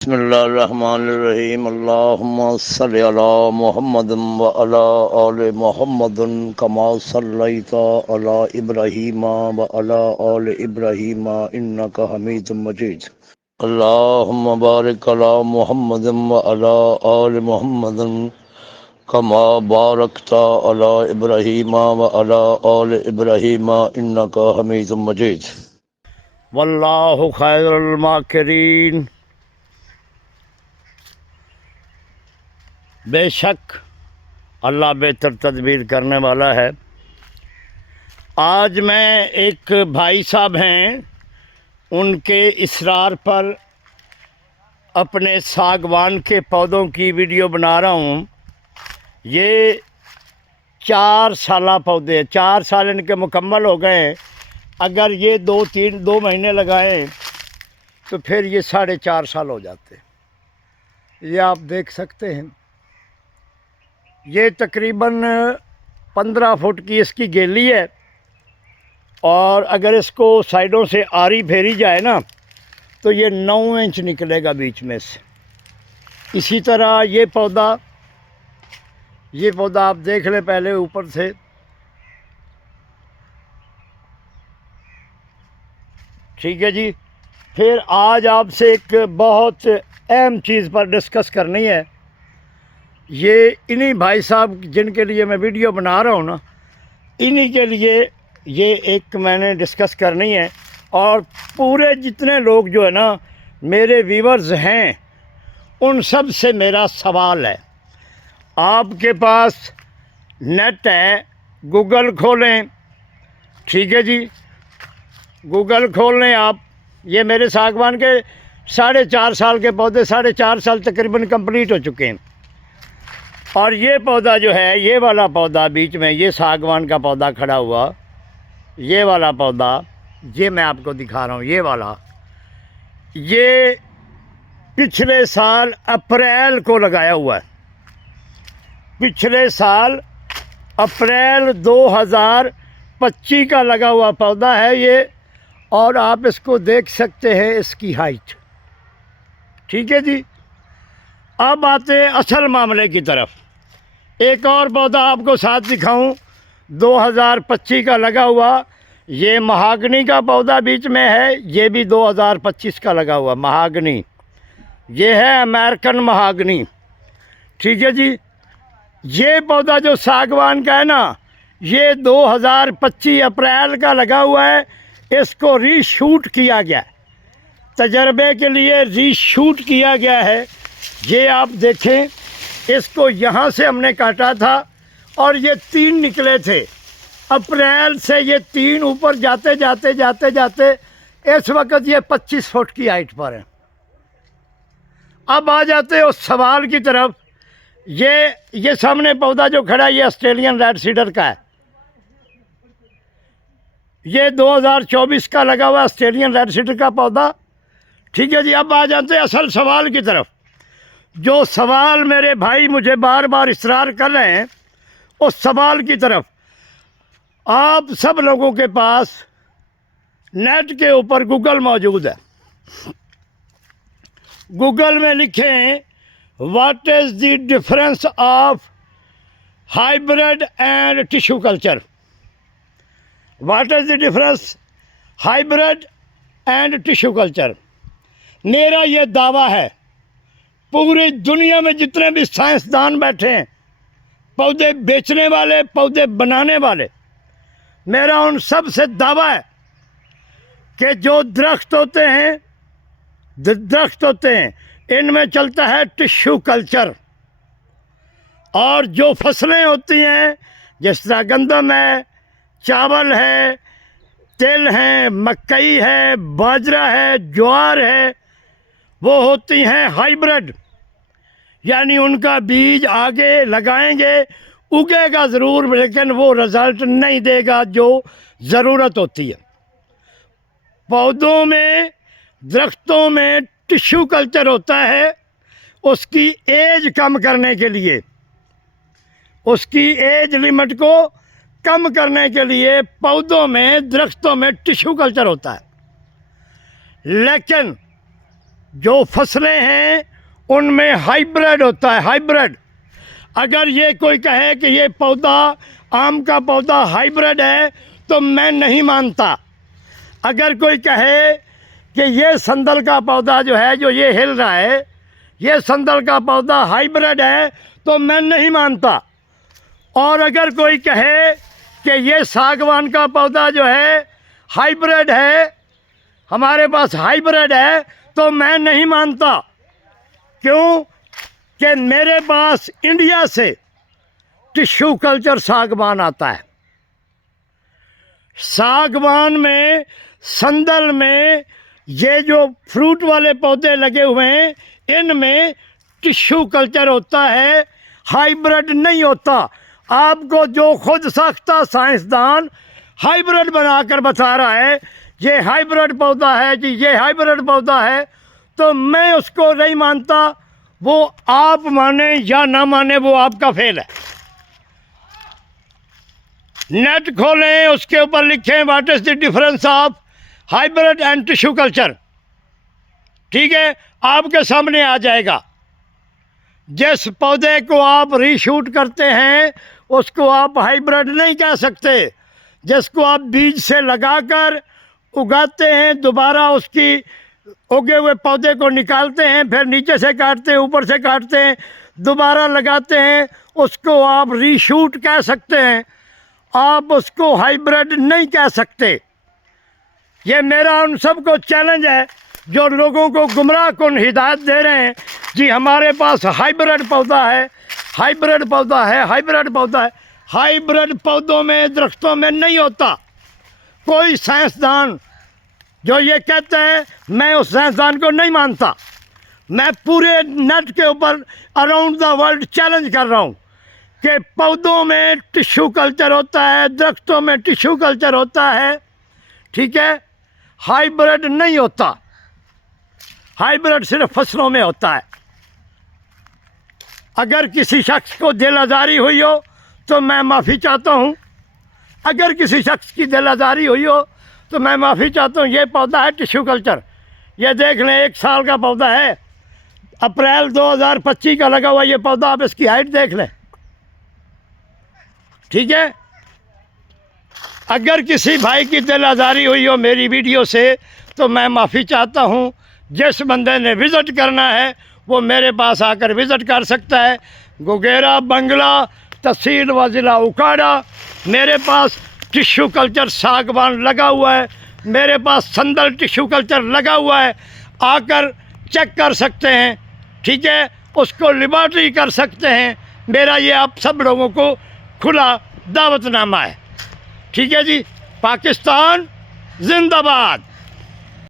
बिस्मिल्लाहिर्रहमानिर्रहीम। अल्लाहुम्मा सल्लि अला मुहम्मदिन व अला आलि मुहम्मदिन कमा सल्लैता अला इब्राहीम व अला आलि इब्राहीम इन्नका हमीदुम मजीद। अल्लाहुम्मा बारिक अला मुहम्मदिन व अला आलि मुहम्मदिन कमा बारकता अला इब्राहीम व अला आलि इब्राहीम इन्नका हमीदुम मजीद। वल्लाहु खैरुल माकिरीन। बेशक अल्लाह बेहतर तदबीर करने वाला है। आज मैं एक भाई साहब हैं, उनके इसरार पर अपने सागवान के पौधों की वीडियो बना रहा हूँ। ये 4 साला पौधे, 4 साल इनके मुकम्मल हो गए। अगर ये 2 महीने लगाएं तो फिर ये 4.5 साल हो जाते। ये आप देख सकते हैं। ये तकरीबन 15 फुट की इसकी गेली है, और अगर इसको साइडों से आरी फेरी जाए ना तो ये 9 इंच निकलेगा बीच में से। इसी तरह ये पौधा आप देख लें पहले ऊपर से। ठीक है जी। फिर आज आपसे एक बहुत अहम चीज़ पर डिस्कस करनी है। ये इन्हीं भाई साहब जिनके लिए मैं वीडियो बना रहा हूँ ना, इन्हीं के लिए ये एक मैंने डिस्कस करनी है। और पूरे जितने लोग जो है ना मेरे व्यूवर्स हैं, उन सब से मेरा सवाल है। आपके पास नेट है, गूगल खोलें। ठीक है जी, गूगल खोल लें आप। ये मेरे सागवान के 4.5 साल के पौधे, 4.5 साल तकरीबन कंप्लीट हो चुके हैं। और ये पौधा जो है, ये वाला पौधा बीच में, ये सागवान का पौधा खड़ा हुआ, ये वाला पौधा, ये मैं आपको दिखा रहा हूँ। ये वाला, ये पिछले साल अप्रैल को लगाया हुआ है। पिछले साल अप्रैल 2025 का लगा हुआ पौधा है ये। और आप इसको देख सकते हैं, इसकी हाइट। ठीक है जी। अब आते हैं असल मामले की तरफ। एक और पौधा आपको साथ दिखाऊं, 2025 का लगा हुआ। ये महागनी का पौधा बीच में है, ये भी 2025 का लगा हुआ महागनी। ये है अमेरिकन महागनी। ठीक है जी। ये पौधा जो सागवान का है ना, ये 2025 अप्रैल का लगा हुआ है। इसको रीशूट किया गया, तजर्बे के लिए रीशूट किया गया है। ये आप देखें, इसको यहाँ से हमने काटा था और ये 3 निकले थे। अप्रैल से ये 3 ऊपर जाते जाते जाते जाते इस वक्त ये 25 फुट की हाइट पर है। अब आ जाते हैं उस सवाल की तरफ। ये सामने पौधा जो खड़ा है, ये ऑस्ट्रेलियन रेड सीडर का है। ये 2024 का लगा हुआ ऑस्ट्रेलियन रेड सीडर का पौधा। ठीक है जी। अब आ जाते हैं असल सवाल की तरफ। जो सवाल मेरे भाई मुझे बार बार इसरार कर रहे हैं, उस सवाल की तरफ। आप सब लोगों के पास नेट के ऊपर गूगल मौजूद है। गूगल में लिखें, what is the difference of hybrid and tissue culture. What is the difference hybrid and tissue culture. मेरा ये दावा है, पूरी दुनिया में जितने भी साइंसदान बैठे हैं, पौधे बेचने वाले, पौधे बनाने वाले, मेरा उन सब से दावा है कि जो दरख्त होते हैं, इनमें चलता है टिश्यू कल्चर। और जो फसलें होती हैं, जिस तरह गंदम है, चावल है, तिल है, मकई है, बाजरा है, ज्वार है, वो होती हैं हाइब्रिड। यानी उनका बीज आगे लगाएंगे, उगेगा ज़रूर, लेकिन वो रिज़ल्ट नहीं देगा जो ज़रूरत होती है। पौधों में, दरख्तों में टिश्यू कल्चर होता है उसकी एज कम करने के लिए, उसकी एज लिमिट को कम करने के लिए पौधों में, दरख्तों में टिश्यू कल्चर होता है। लेकिन जो फसलें हैं उनमें हाइब्रिड होता है, हाइब्रिड। अगर ये कोई कहे कि ये पौधा, आम का पौधा हाइब्रिड है, तो मैं नहीं मानता। अगर कोई कहे कि ये संदल का पौधा जो है, जो ये हिल रहा है, ये संदल का पौधा हाइब्रिड है, तो मैं नहीं मानता। और अगर कोई कहे कि ये सागवान का पौधा जो है हाइब्रिड है, हमारे पास हाइब्रिड है, तो मैं नहीं मानता। क्यों? कि मेरे पास इंडिया से टिश्यू कल्चर सागवान आता है। सागवान में, संदल में, ये जो फ्रूट वाले पौधे लगे हुए हैं, इनमें टिश्यू कल्चर होता है, हाइब्रिड नहीं होता। आपको जो खुद साख्ता साइंसदान हाइब्रिड बनाकर बता रहा है ये हाइब्रिड पौधा है जी, ये हाइब्रिड पौधा है, तो मैं उसको नहीं मानता। वो आप माने या ना माने, वो आपका फेल है। नेट खोलें, उसके ऊपर लिखें what is the difference of hybrid and tissue culture. ठीक है, आपके सामने आ जाएगा। जिस पौधे को आप रीशूट करते हैं उसको आप हाइब्रिड नहीं कह सकते। जिसको आप बीज से लगाकर उगाते हैं, दोबारा उसकी उगे हुए पौधे को निकालते हैं, फिर नीचे से काटते हैं, ऊपर से काटते हैं, दोबारा लगाते हैं, उसको आप रीशूट कह सकते हैं। आप उसको हाइब्रिड नहीं कह सकते। ये मेरा उन सबको चैलेंज है जो लोगों को गुमराह कुन हिदायत दे रहे हैं जी हमारे पास हाइब्रिड पौधा है, हाइब्रिड पौधा है, हाइब्रिड पौधा है। हाइब्रिड पौधों में, दरख्तों में नहीं होता। कोई साइंसदान जो ये कहते हैं, मैं उस साइंसदान को नहीं मानता। मैं पूरे नेट के ऊपर अराउंड द वर्ल्ड चैलेंज कर रहा हूँ कि पौधों में टिश्यू कल्चर होता है, दरख्तों में टिश्यू कल्चर होता है, ठीक है, हाइब्रिड नहीं होता। हाइब्रिड सिर्फ फसलों में होता है। अगर किसी शख्स को दिल आज़ारी हुई हो तो मैं माफ़ी चाहता हूँ। अगर किसी शख्स की दिल आज़ारी हुई हो तो मैं माफ़ी चाहता हूँ। ये पौधा है टिश्यू कल्चर, ये देख लें, 1 साल का पौधा है, अप्रैल 2025 का लगा हुआ ये पौधा। आप इसकी हाइट देख लें, ठीक है। अगर किसी भाई की दिल आज़ारी हुई हो मेरी वीडियो से तो मैं माफ़ी चाहता हूँ। जिस बंदे ने विज़िट करना है वो मेरे पास आकर विज़िट कर सकता है। गुगेरा बंगला, तहसील व ज़िला उकाड़ा। मेरे पास टिश्यू कल्चर सागवान लगा हुआ है, मेरे पास संदल टिश्यू कल्चर लगा हुआ है। आकर चेक कर सकते हैं, ठीक है, उसको लेबॉरेटरी कर सकते हैं। मेरा ये आप सब लोगों को खुला दावतनामा है, ठीक है जी। पाकिस्तान जिंदाबाद।